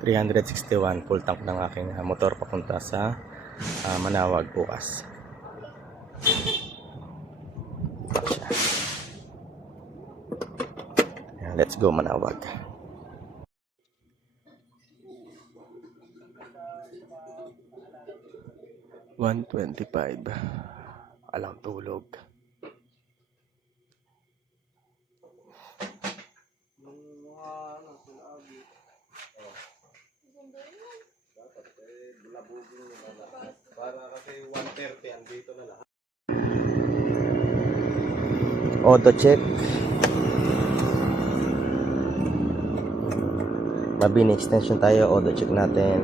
361 full tank ng aking motor papunta sa Manawag bukas. Let's go Manawag. 125. Alang tulog. Para kasi 130 andito na lahat. Auto check. Mabini extension tayo. Auto check natin.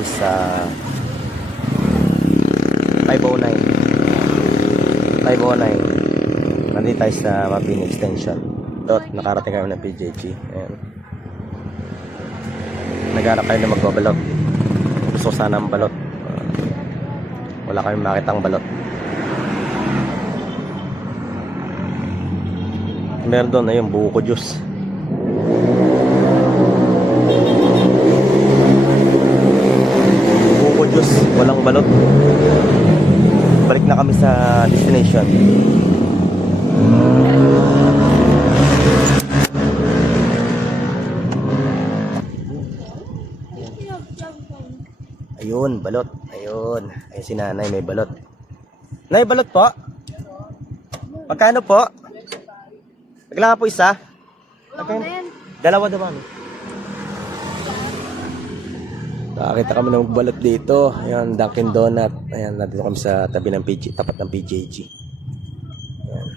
Isa 509. Nandito tayo sa Mabini extension. Nakarating kami ng PJG. Ayan. Naghanap kayo na magbabalot. Gusto sana ang balot. Wala kami makitang balot. Meron doon, ayun, buko juice. Buko juice, walang balot. Balik na kami sa destination. Ayun, balot. Ayun. Ayun si nanay, may balot. Nay, balot po? Magkano po? Naglangan po isa? Dalawa naman. Nakakita kami ng balot dito. Ayun, Dunkin Donut. Ayan, nandito kami sa tabi ng tapat ng PJG. Ayan.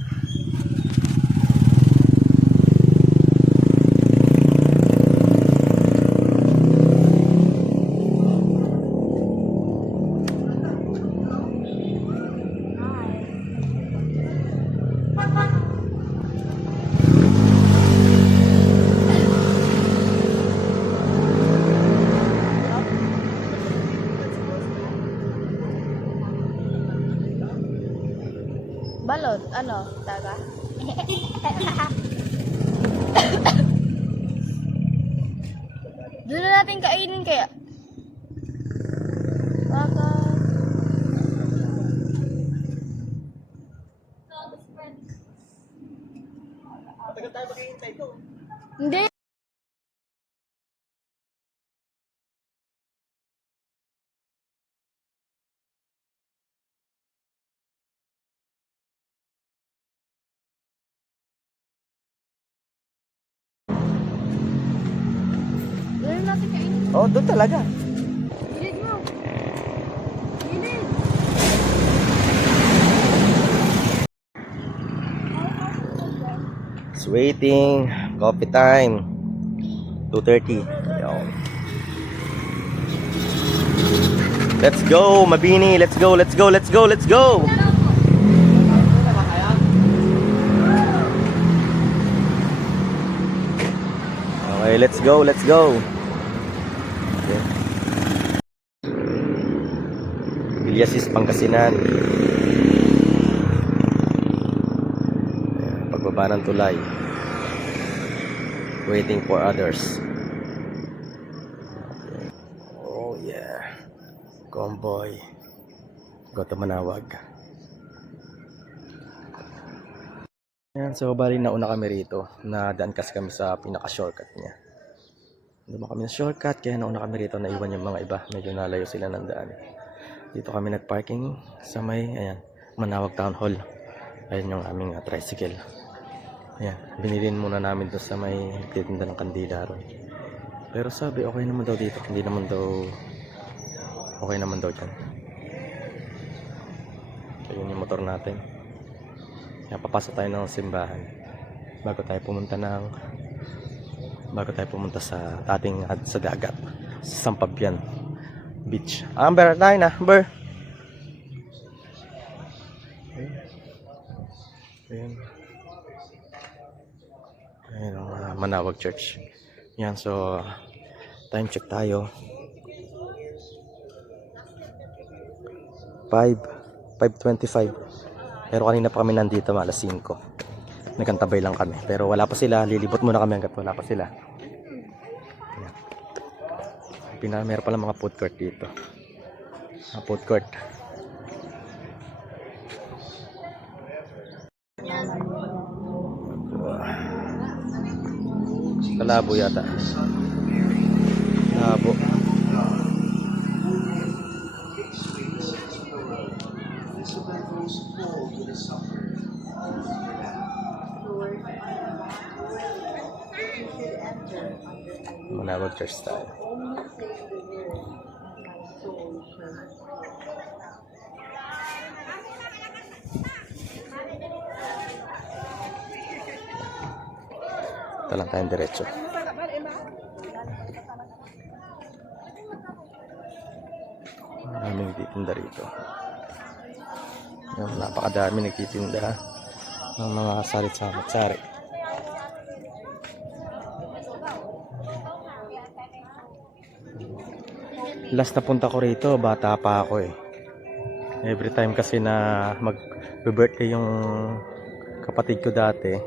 Balot, ano? Taga? Doon na natin kainin kaya. Baka... Matagal tayo maghihintay ko. Hindi. Doon na natin kainin. Oh, doon talaga. Gilid mo. Gilid. It's waiting. Coffee time. 2:30. Ayun. Let's go, Mabini. Let's go, let's go, let's go, let's go. Okay, let's go, let's go. Okay. Vilyasis, Pangasinan. Ayan, pagbaba ng tulay. Waiting for others. Okay. Oh yeah. Convoy. Go to Manawag. Ayan, so bali nauna kami rito. Nadaan kasi kami sa pinaka-shortcut niya. Dumaan kami ng shortcut, kaya nauna kami rito. Naiwan yung mga iba. Medyo nalayo sila ng daan. Dito kami nag-parking sa may, ayan, Manawag Town Hall. Ayan yung aming tricycle. Ayan, binilin muna namin doon sa may titinda ng kandila ron. Pero sabi, okay naman daw dito. Hindi naman daw, okay naman daw dyan. Ayun yung motor natin. Kaya papasok tayo ng simbahan bago tayo pumunta sa ating sa dagat sa Sampabian Beach. Amber, tayo na, Amber. Ayan. Ayan ang Manawag Church. Yan, so time check tayo. 5:25. Pero kanina pa kami nandito, alas 5. Nagkantabay lang kami. Pero wala pa sila. Lilibot muna kami hanggat wala pa sila. Ayan. Meron pala mga food court dito. Food court. Kalabo yata. Labo. Manawag church tayo. Ito lang tayong diretso. Maraming nagtitinda rito. Napakadami nagtitinda ng mga sarit-sarit. Last na punta ko rito, bata pa ako eh. Every time kasi na mag-birthday yung kapatid ko dati,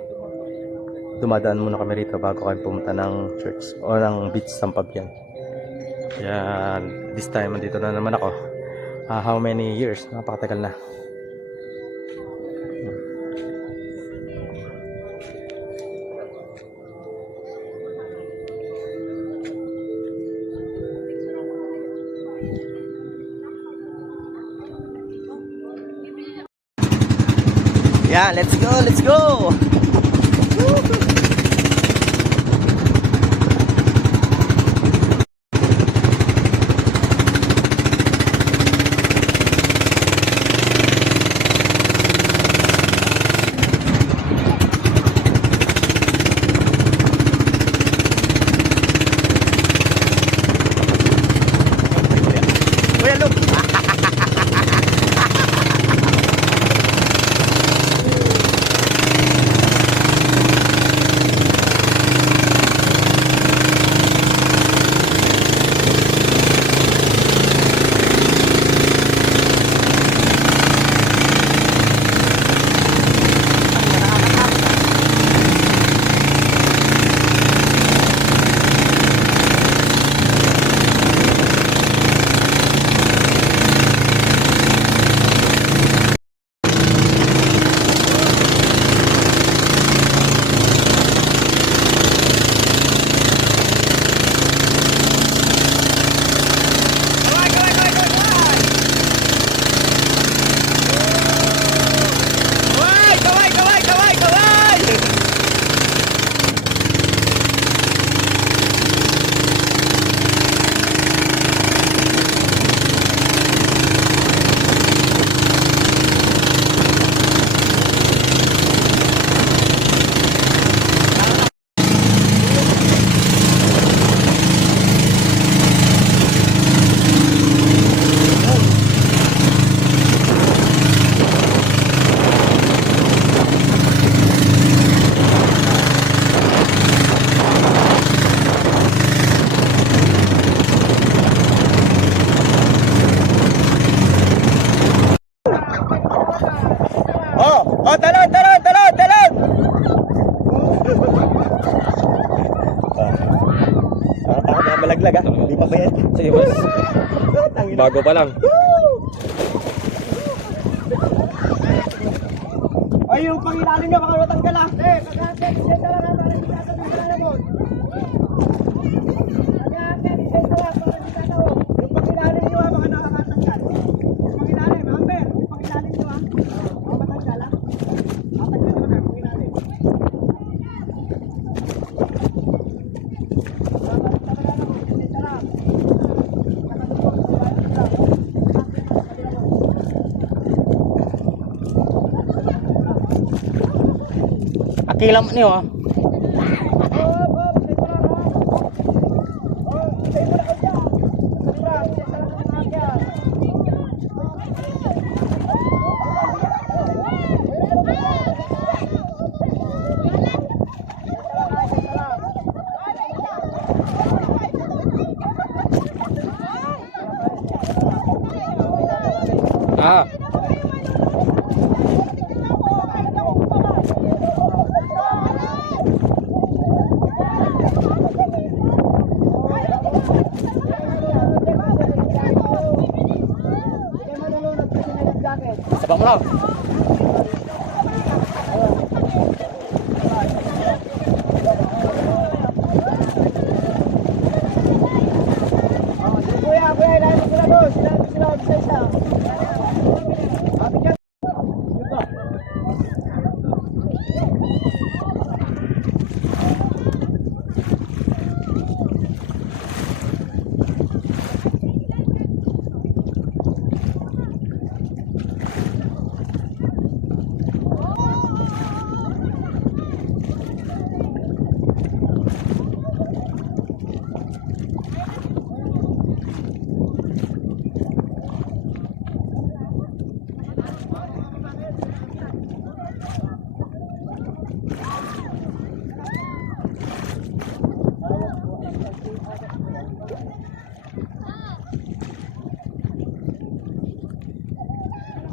dumadaan muna kami rito bago kami pumunta ng church o ng beach Sampagyan. Kaya this time andito na naman ako. How many years? Napakatagal na. Yeah, let's go, let's go. Kuya, look. Talon! Takot na malaglag Hindi pa ba yan? Sige, boss. Bago pa lang. Ay, yung pangilalim niya, baka matanggal lang. Akilam niyo ah. Ah. Tabak mo lang.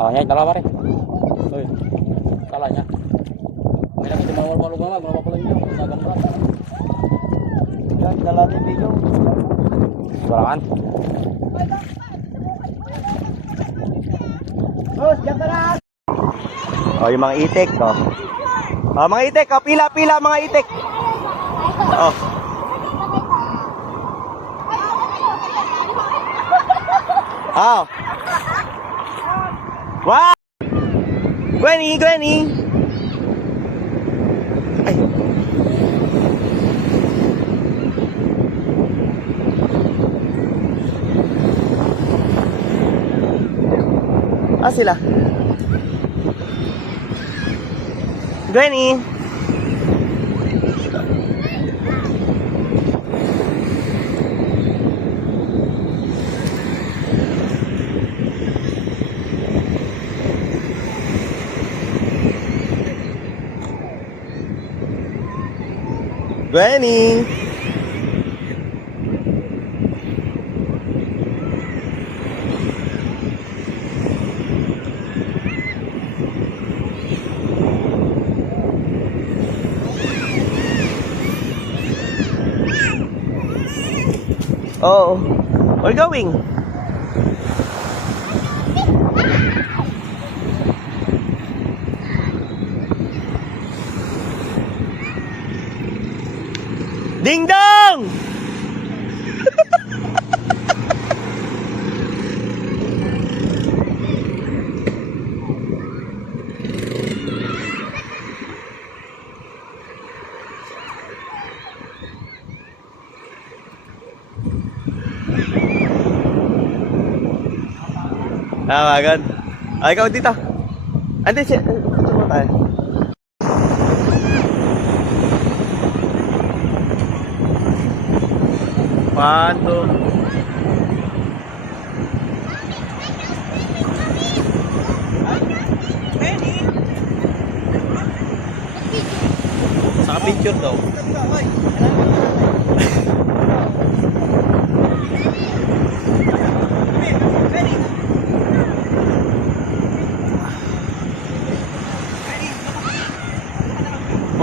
Ah, yan, dalawa rin. Uy, kala niya. May nakita mga malumamag, mga pala niya. Nagamrat. Yan, dala natin video. Sorangan. Boss, diyan ka na! Oh, yung mga itik, oh. Oh, mga itik, oh, pila-pila mga itik. Oh. Oh. Wow! Gwenny, Gwenny! Ay. Ah, sila. Gwenny! Gwenny! Oh, where are you going? Ding dong! Ah, magod. Ay, ikaw dito. Andi, siya. Picture mo tayo. One, two. Saka picture daw.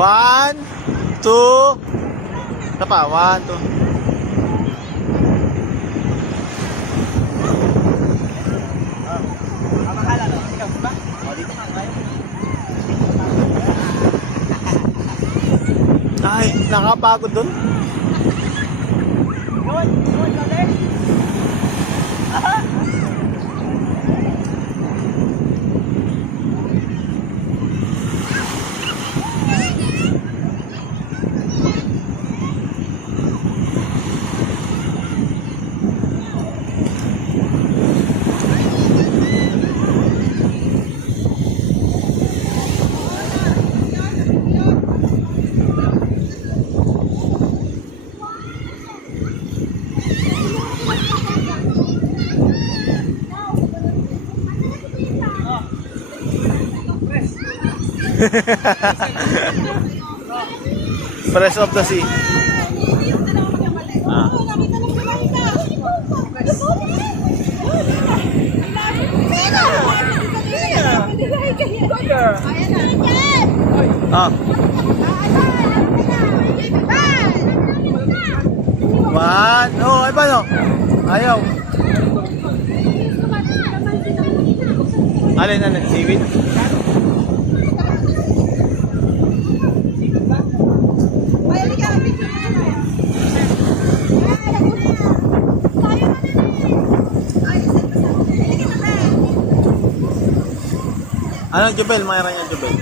One, two. Ito pa, one, two. Ay, nakapagod dun. Press of the sea. Ah. Ah. One. Oh, ay paano? Ayaw. Alin, seaweed? Ano, Jubel? Mayroon yan, Jubel.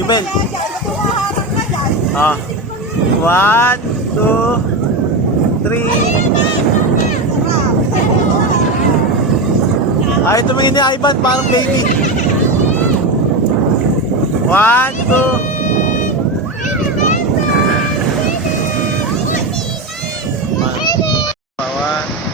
Jubel. Ah. 1, 2, 3. Ay, tumingin ni Ivan, parang baby. 1, 2. One.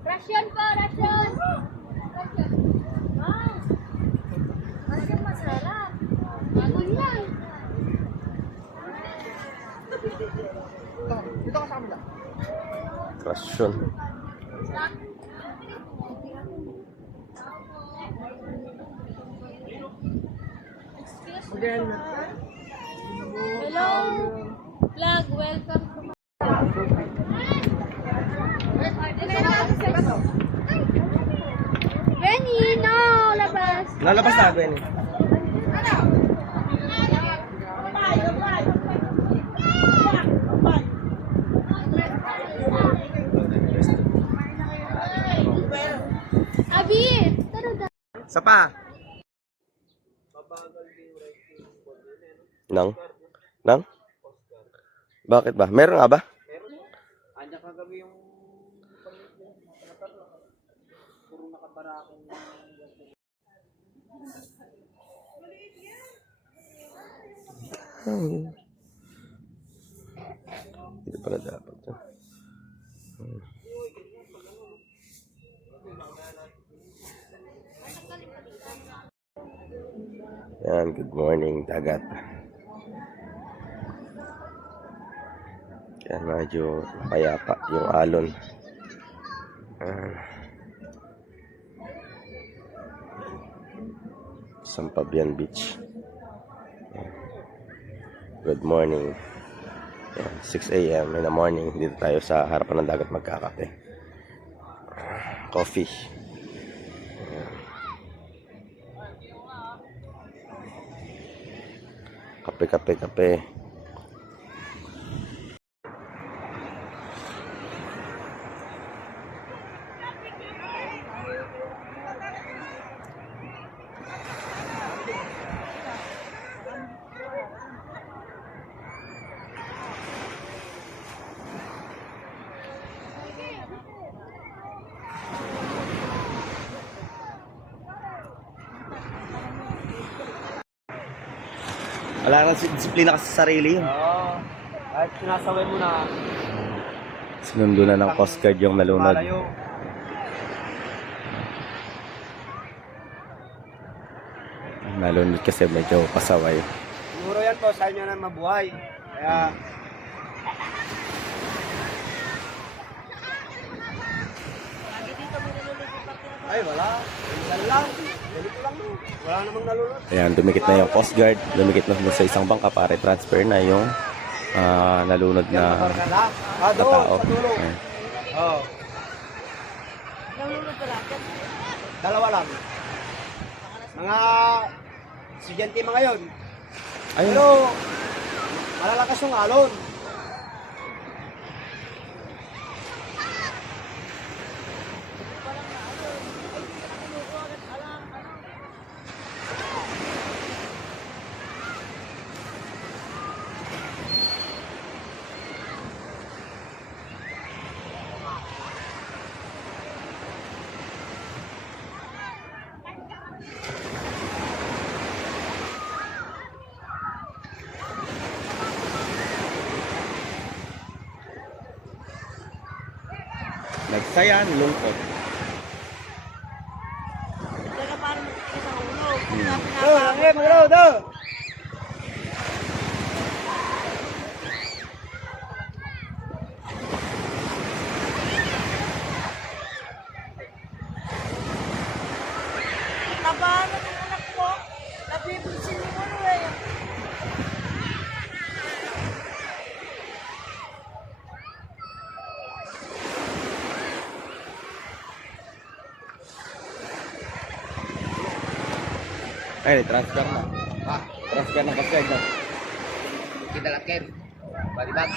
Rasyon po, rasyon! Rasyon. Wow! Rasyon masarap. Bago yan. Rasyon. Hello! Vlog, welcome to Benny, no! Labas! Lalabas na, Gwen. Abi! Tara da! Sa pa. Nang? Nang? Bakit ba? Meron nga ba? Hindi pala dapat. Yan, good morning, dagat. Yan, medyo payapa yung alon. Sampabian Beach. Good morning. Yan, 6 a.m. in the morning. Dito tayo sa harapan ng dagat magkakape. Coffee. Yan. Kape. Wala nang disiplina kasi sa sarili yun. Oo. Kahit sinasaway mo na, Sinundo na ng Coast Guard yung nalunod. malayo. Nalunod kasi medyo pasaway. Siguro yan po, sa inyo na mabuhay. Kaya, ay wala. Minsan lang. Ganito lang no. Wala namang nalulot. Ayan, dumikit na yung Coast Guard. Dumikit na sa isang bangka para transfer na yung nalunod Yan, na mabarka na. Ah, na doon, tao. sa dulo. Ayan. Oo. Dalawa lang. Mga estudyante mga yun. Ayun. Pero, malalakas yung alon. Nagsayan, lungkot. Do, langit, magro, do. Tabahan ng anak ko. Nabibisin mo eh. Ay, transfer na. Transfer ng Coast Guard na. Kita lakit. Balibat.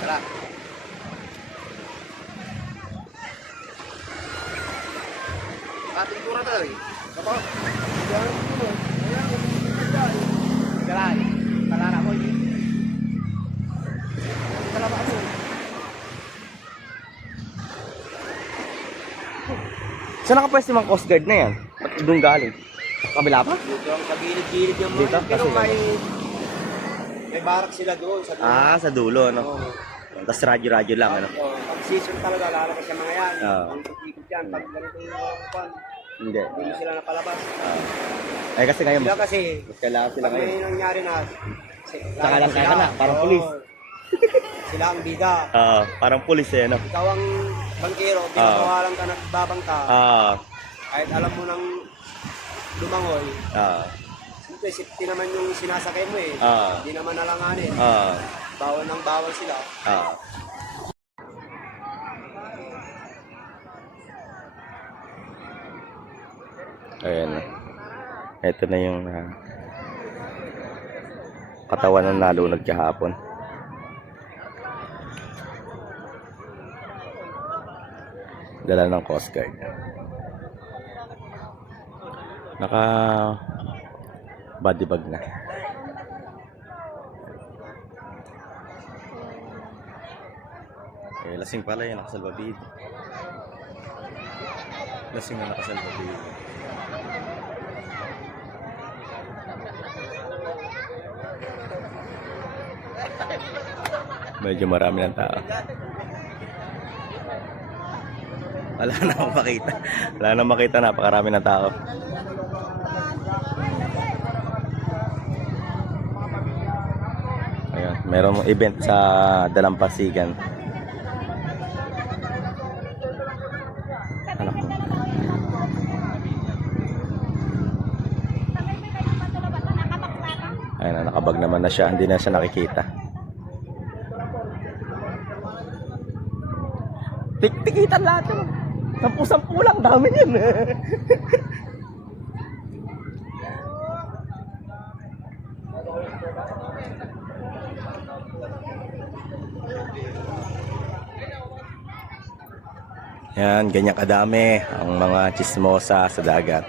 Tara. Ating tura tadi. Apa? Jalan. Kalana mo ini. Kalana mo. Saan nakapwesto yung Coast Guard na yan? Ba't doon galing? Kabila pa? Dito ang sa gilid-gilid yung Dito, mga. Pero kasi may barak sila doon sa dulo. Sa dulo, no? Oo. Tapos radyo-radyo lang, ano? Pag season talaga, lalabas yung mga yan. Oo. Ang ikot yan. Pag ganito yung kwan, Hindi. hindi mo sila napalabas. Ay, kasi ngayon, Sila kasi, mas kailangan sila pag ngayon. may nangyari na, Saka lang saka na, parang Oo. pulis. Sila ang bida. Parang pulis eh, no? Ikaw ang bangkero, pinakawalan ka nagbabangka. Kahit alam mo nang lumangoy, siyempre safety naman yung sinasakay mo eh. Hindi naman nalanganin. Bawal ng bawal sila. Ayan. Ito na yung katawan ng nalunod kahapon. Dala ng Coast Guard. Naka body bag na. Lasing pala yung nakasalbabid. Lasing na nakasalbabid. Medyo marami ng tao. Wala na akong makita. Wala na makita, napakarami ng tao. Ayan, merong event sa Dalampasigan. Anak ko. Ayan, nakabag naman na siya. Hindi na siya nakikita. Tikitan lahat yun. 10-10 lang, dami yun. Yan, ganyan kadami ang mga chismosa sa dagat.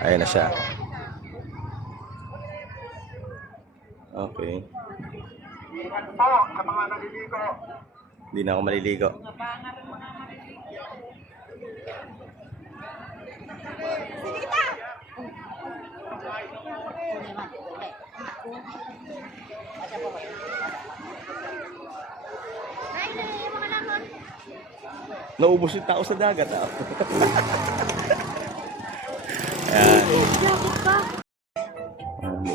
Ayun na siya. Okay. Hindi na ako maliligo. Sige kita! Naubos yung tao sa dagat. Ah. Ayan.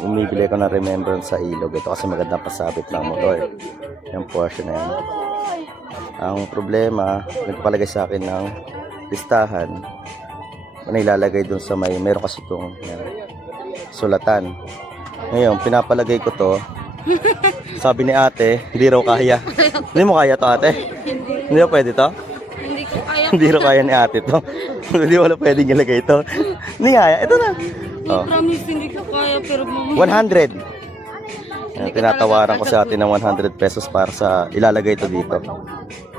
Umibili ko ng remembrance sa ilog. Ito kasi magandang pasabit ng motor. Yung portion na yan. Ang problema, nagpalagay sa akin ng listahan na ilalagay dun sa may, meron kasi itong yan, sulatan. Ngayon, pinapalagay ko to. Sabi ni ate, hindi raw kaya. Hindi mo kaya to, ate? Hindi mo pwede to? Hindi ko kaya. Hindi raw kaya ni ate to. Hindi wala pwedeng ilagay to. Hindi kaya. Ito na. Oh. Promise, hindi ko kaya, pero 100. Ayan, tinatawaran ko sa atin ng 100 pesos para sa ilalagay ito dito.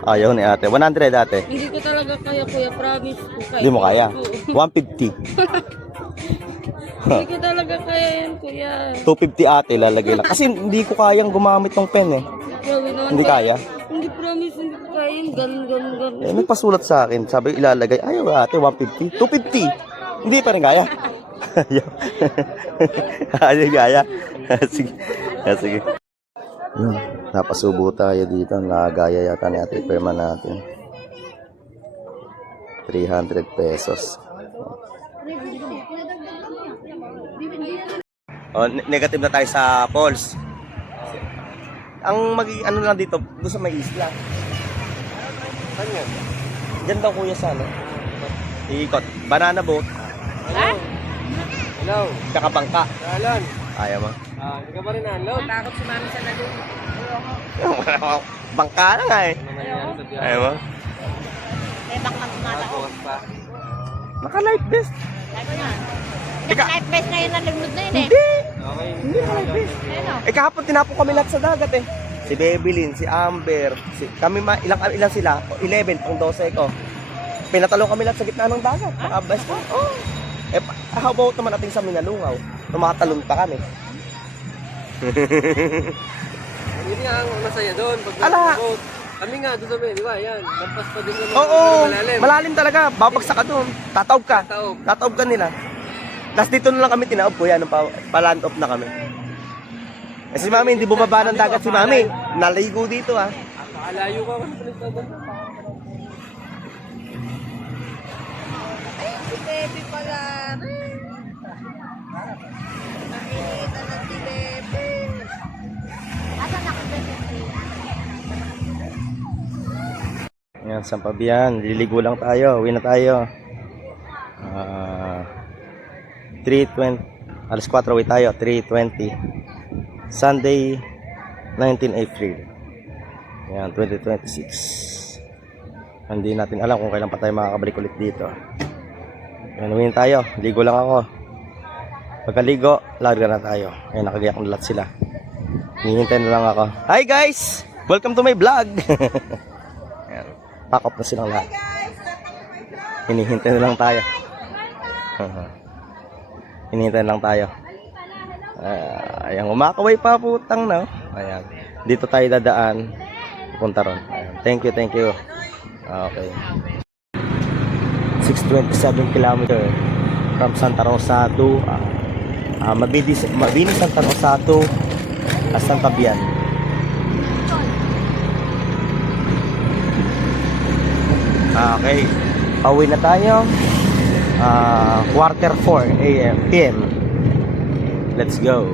Ayaw ni ate. 100 ate. hindi ko talaga kaya, kuya. Promise ko kaya. Hindi mo kaya. 150. Hindi ko talaga kaya yan, kuya. 250 ate lalagay lang. Kasi hindi ko kayang gumamit ng pen eh. Grabe naman. Hindi kaya. Hindi, promise, hindi ko kaya yan. Ganun. Eh, nagpasulat sa akin. Sabi ilalagay. Ayaw ate, 150. 250. Hindi pa rin kaya. Ayaw. Ayaw kaya. Sige. Sige. Napasubo tayo dito. Nagaya yata ni ate perma natin. 300 pesos. Oh, negative na tayo sa polls. Ang ano lang dito, doon sa may isla. Ano yan? Diyan daw kuya sa ano? Iikot. Banana boat. Ha? Hello. Kakabangka. Alan. Ayaw mo. Hindi ka pa rin unload. Takot si mami sa nalun. Bangka na nga eh. Ayaw mo. Eh, baka tumataon. Bukas pa. Naka-life vest. Naka-life vest na yun, nalunod na yun eh. Hindi. Okay. Hindi naka-life vest. Ayun o. Eh kahapon tinapon kami lahat sa dagat eh. Si Bebelyn, si Amber, kami ilang sila? 11, pang 12 ko. Pinatalo kami lahat sa gitna ng dagat. Nakabas ko. Oh. Eh, how about naman ating sa Minalungaw? Tumatalon pa kami. Yun nga ang masaya doon. Pag Ala! boat. Kami nga doon sa may, di ba? Yan. Lampas pa din naman. Oo, Malalim. malalim talaga. Babagsak ka doon. Tataob ka. Tataob. Tataob ka nila. Tapos dito na lang kami tinaob ko yan. Pa-land off na kami. Eh si Mami, hindi bumaba ng dagat si Mami. Naligo dito ah. Pakalayo ka. Ano pa doon? Si baby pala. Nakikita na si baby. Asan ako baby? Ayan, Sampabian. Liligo lang tayo. Uwi na tayo. 3:20. Alas 4 uwi tayo. 3:20. Sunday, 19 April. Ayan, 2026. Hindi natin alam kung kailan pa tayo makakabalik ulit dito. Ayan, uwi na tayo. Ligo lang ako. Pagkaligo, larga na tayo. Ayan, nakagayak ng lahat sila. Hinihintay na lang ako. Hi guys! Welcome to my vlog! Ayan, pack up na silang lahat. Hinihintay na lang tayo. Hinihintay na lang tayo. Ayan, umakaway pa putang na. Ayan, dito tayo dadaan. Punta ron. Ayan. Thank you. Okay. 627 kilometer from Santa Rosa to Mabini Santa Rosa to Sampabian. Okay. Pauwi na tayo. 4:45 PM. Let's go.